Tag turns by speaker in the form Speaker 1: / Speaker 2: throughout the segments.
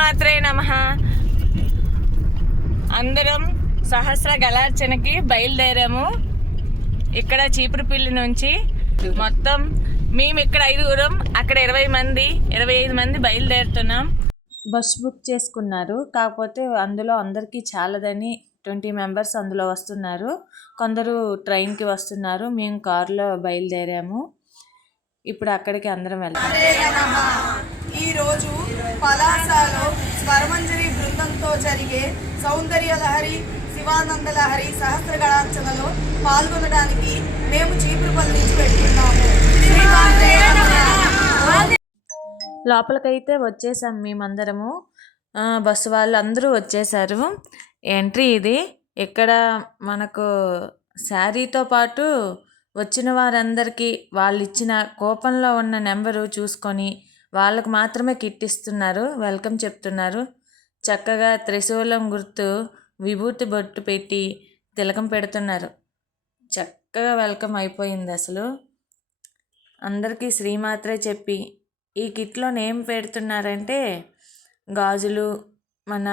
Speaker 1: శ్రీమాత్రే నమ. అందరం సహస్ర గలార్చనకి బయలుదేరాము. ఇక్కడ చీపురుపిల్లి నుంచి మొత్తం మేము ఇక్కడ ఐదుగురం అక్కడ ఇరవై మంది ఇరవై ఐదు మంది బయలుదేరుతున్నాం. బస్ బుక్ చేసుకున్నారు. కాకపోతే అందులో అందరికీ చాలదని ట్వంటీ మెంబర్స్ అందులో వస్తున్నారు. కొందరు ట్రైన్కి వస్తున్నారు. మేము కారులో బయలుదేరాము. ఇప్పుడు అక్కడికి అందరం వెళ్తాం.
Speaker 2: ఈరోజు పలాసలో స్వరమంజరి బృందంతో జరిగే సౌందర్య లహరి శివానంద లహరి సహస్రగణార్చనలో పాల్గొనడానికి మేము చీపురుపల్లి నుంచి పెట్టుకున్నాము.
Speaker 1: లోపలికైతే వచ్చేసాం మేమందరము. బస్సు వాళ్ళు అందరూ వచ్చేసారు. ఎంట్రీ ఇది. ఇక్కడ మనకు శారీతో పాటు వచ్చిన వారందరికీ వాళ్ళు ఇచ్చిన కూపన్లో ఉన్న నెంబరు చూసుకొని వాళ్ళకు మాత్రమే కిట్ ఇస్తున్నారు వెల్కమ్ చెప్తున్నారు. చక్కగా త్రిశూలం గుర్తు విభూతి బొట్టు పెట్టి తిలకం పెడుతున్నారు. చక్కగా వెల్కమ్ అయిపోయింది అసలు. అందరికీ శ్రీమాత్రే చెప్పి ఈ కిట్లో ఏం పెడుతున్నారంటే గాజులు మన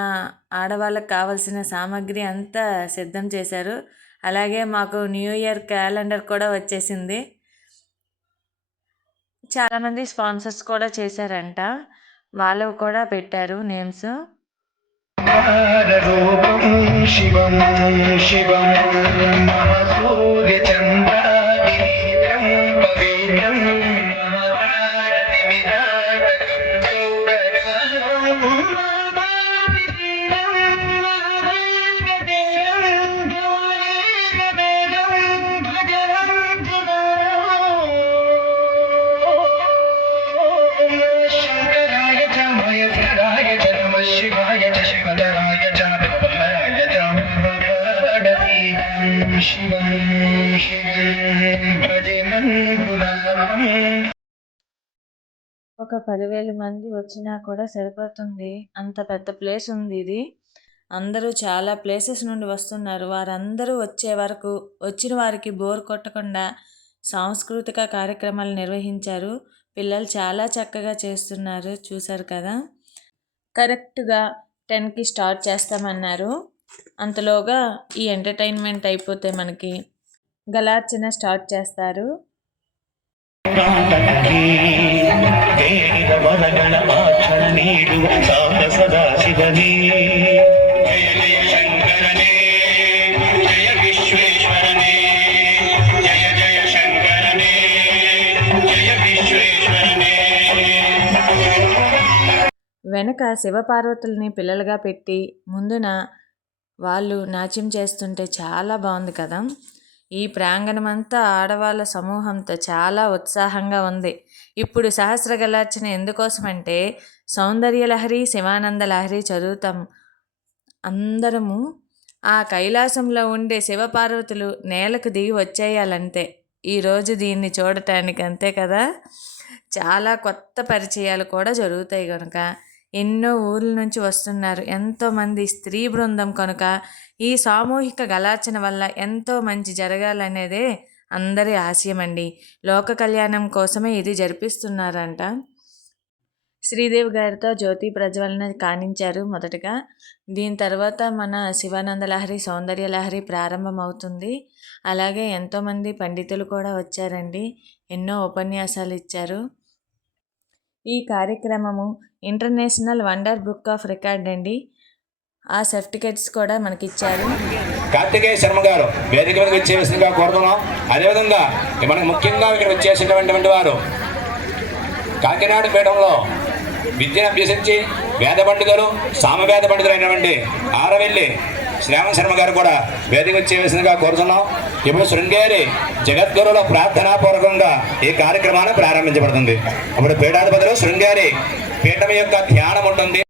Speaker 1: ఆడవాళ్ళకి కావాల్సిన సామాగ్రి అంతా సిద్ధం చేశారు. అలాగే మాకు న్యూ ఇయర్ క్యాలెండర్ కూడా వచ్చేసింది. చాలామంది స్పాన్సర్స్ కూడా చేశారంట. వాళ్ళు కూడా పెట్టారు నేమ్స్.
Speaker 3: శివం శివం
Speaker 1: ఒక పదివేల మంది వచ్చినా కూడా సరిపోతుంది. అంత పెద్ద ప్లేస్ ఉంది ఇది. అందరూ చాలా ప్లేసెస్ నుండి వస్తున్నారు. వారందరూ వచ్చే వరకు వచ్చిన వారికి బోర్ కొట్టకుండా సాంస్కృతిక కార్యక్రమాలు నిర్వహించారు. పిల్లలు చాలా చక్కగా చేస్తున్నారు. చూశారు కదా? కరెక్ట్గా టెన్కి స్టార్ట్ చేస్తామన్నారు. అంతలోగా ఈ ఎంటర్టైన్మెంట్ అయిపోతే మనకి గలార్చన స్టార్ట్ చేస్తారు.
Speaker 3: ಬೇಡಿದ ಮರಗಳ ಮಾತ್ರ
Speaker 1: వెనక శివపార్వతుల్ని పిల్లలుగా పెట్టి ముందున వాళ్ళు నాట్యం చేస్తుంటే చాలా బాగుంది కదా. ఈ ప్రాంగణమంతా ఆడవాళ్ళ సమూహంతో చాలా ఉత్సాహంగా ఉంది. ఇప్పుడు సహస్ర గలార్చన ఎందుకోసమంటే సౌందర్యలహరి శివానంద లహరి చదువుతాం. అందరము ఆ కైలాసంలో ఉండే శివపార్వతులు నేలకు దిగి వచ్చేయాలంతే. ఈరోజు దీన్ని చూడటానికి అంతే కదా? చాలా కొత్త పరిచయాలు కూడా జరుగుతాయి కనుక ఎన్నో ఊర్ల నుంచి వస్తున్నారు. ఎంతోమంది స్త్రీ బృందం కనుక ఈ సామూహిక గలార్చన వల్ల ఎంతో మంచి జరగాలనేదే అందరి ఆశయం అండి లోక కళ్యాణం కోసమే ఇది జరిపిస్తున్నారంట. శ్రీదేవి గారితో జ్యోతి ప్రజ్వలన కానించారు మొదటగా. దీని తర్వాత మన శివానంద లహరి సౌందర్య లహరి ప్రారంభమవుతుంది. అలాగే ఎంతోమంది పండితులు కూడా వచ్చారండి. ఎన్నో ఉపన్యాసాలు ఇచ్చారు. ఈ కార్యక్రమము international wonder book of record అండి. ఆ సర్టిఫికెట్స్ కూడా మనకి ఇచ్చారు
Speaker 4: కార్తికేయ శర్మ గారు వేదిక మీదకి వచ్చేసిందిగా కోరుతున్నాం. అదేవిధంగా మనకు ముఖ్యంగా ఇక్కడ వచ్చేసినటువంటి వారు కాకినాడ పీఠంలో విద్యను అభ్యసించి వేద పండితులు సామవేద పండితులైనటువంటి ఆరవెల్లి శ్రావణ శర్మ గారు కూడా వేదిక వచ్చేసిందిగా కోరుతున్నాం. ఇప్పుడు శృంగేరి జగద్గురుల ప్రార్థనాపూర్వకంగా ఈ కార్యక్రమాన్ని ప్రారంభించబడుతుంది. అప్పుడు పీఠాధిపతులు శృంగేరి పీఠం యొక్క ధ్యానం ఉంటుంది.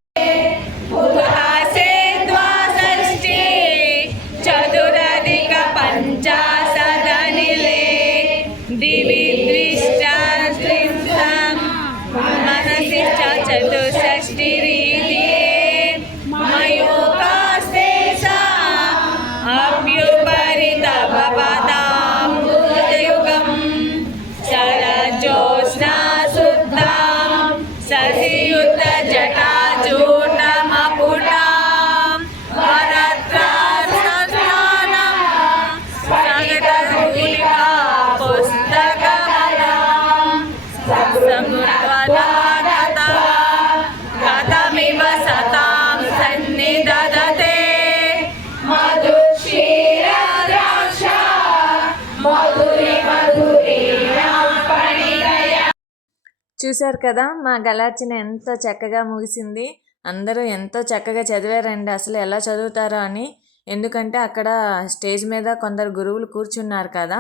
Speaker 1: చూశారు కదా మా గలార్చిన ఎంత చక్కగా ముగిసింది. అందరూ ఎంతో చక్కగా చదివారండి అసలు ఎలా చదువుతారో అని. ఎందుకంటే అక్కడ స్టేజ్ మీద కొందరు గురువులు కూర్చున్నారు కదా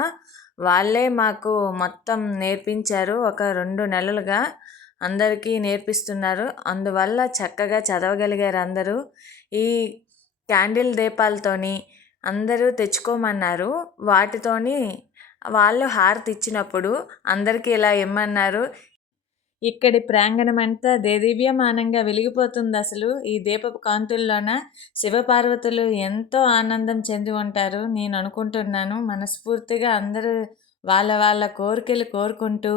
Speaker 1: వాళ్ళే మాకు మొత్తం నేర్పించారు ఒక రెండు నెలలుగా అందరికీ నేర్పిస్తున్నారు. అందువల్ల చక్కగా చదవగలిగారు అందరూ. ఈ క్యాండిల్ దీపాలతోని అందరూ తెచ్చుకోమన్నారు. వాటితోని వాళ్ళు హారతి ఇచ్చినప్పుడు అందరికీ ఇలా ఇమ్మన్నారు. ఇక్కడి ప్రాంగణం అంతా దేదీవ్యమానంగా వెలిగిపోతుంది అసలు. ఈ దీపపు కాంతుల్లోన శివపార్వతులు ఎంతో ఆనందం చెంది ఉంటారు నేను అనుకుంటున్నాను. మనస్ఫూర్తిగా అందరూ వాళ్ళ వాళ్ళ కోరికలు కోరుకుంటూ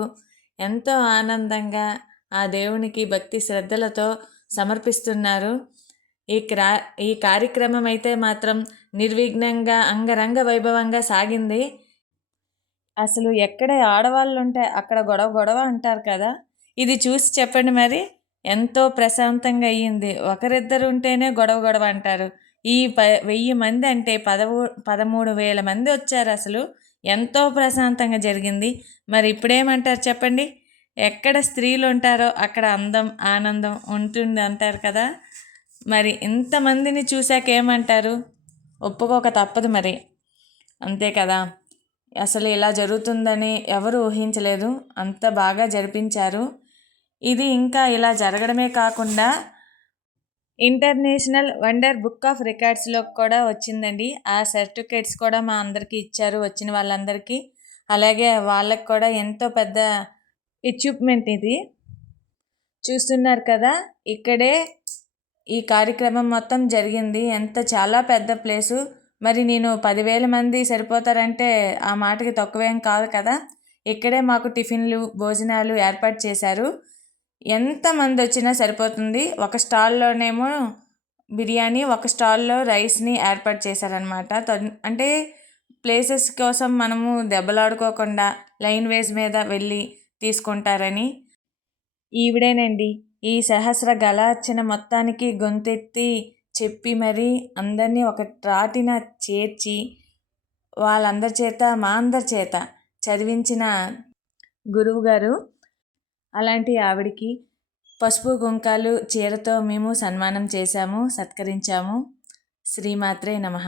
Speaker 1: ఎంతో ఆనందంగా ఆ దేవునికి భక్తి శ్రద్ధలతో సమర్పిస్తున్నారు. ఈ క్రా ఈ కార్యక్రమం అయితే మాత్రం నిర్విఘ్నంగా అంగరంగ వైభవంగా సాగింది. అసలు ఎక్కడ ఆడవాళ్ళు ఉంటే అక్కడ గొడవ గొడవ అంటారు కదా. ఇది చూసి చెప్పండి మరి. ఎంతో ప్రశాంతంగా అయ్యింది. ఒకరిద్దరు ఉంటేనే గొడవ గొడవ అంటారు. ఈ ప వెయ్యి మంది అంటే పదవు పదమూడు వేల మంది వచ్చారు అసలు. ఎంతో ప్రశాంతంగా జరిగింది. మరి ఇప్పుడేమంటారు చెప్పండి? ఎక్కడ స్త్రీలు ఉంటారో అక్కడ అందం ఆనందం ఉంటుంది అంటారు కదా. మరి ఇంతమందిని చూశాక ఏమంటారు? ఒప్పుకోక తప్పదు మరి. అంతే కదా. అసలు ఇలా జరుగుతుందని ఎవరు ఊహించలేదు. అంత బాగా జరిపించారు. ఇది ఇంకా ఇలా జరగడమే కాకుండా ఇంటర్నేషనల్ వండర్ బుక్ ఆఫ్ రికార్డ్స్లో కూడా వచ్చిందండి. ఆ సర్టిఫికేట్స్ కూడా మా అందరికీ ఇచ్చారు వచ్చిన వాళ్ళందరికీ. అలాగే వాళ్ళకి కూడా ఎంతో పెద్ద ఎక్విప్మెంట్ ఇది. చూస్తున్నారు కదా ఇక్కడే ఈ కార్యక్రమం మొత్తం జరిగింది. ఎంత చాలా పెద్ద ప్లేసు. మరి నేను పదివేల మంది సరిపోతారంటే ఆ మాటకి తక్కువేం కాదు కదా. ఇక్కడే మాకు టిఫిన్లు భోజనాలు ఏర్పాటు చేశారు. ఎంతమంది వచ్చినా సరిపోతుంది. ఒక స్టాల్లోనేమో బిర్యానీ ఒక స్టాల్లో రైస్ని ఏర్పాటు చేశారనమాట అంటే ప్లేసెస్ కోసం మనము దెబ్బలాడుకోకుండా లైన్ వేస్ మీద వెళ్ళి తీసుకుంటారని. ఈవిడేనండి ఈ సహస్ర గలార్చన మొత్తానికి గొంతెత్తి చెప్పి మరి అందరినీ ఒక త్రాటిన చేర్చి వాళ్ళందరి చేత మా అందరి చేత చదివించిన గురువుగారు అలాంటి ఆవిడికి పసుపు కుంకాలు చీరతో మేము సన్మానం చేశాము సత్కరించాము. శ్రీమాత్రే నమః.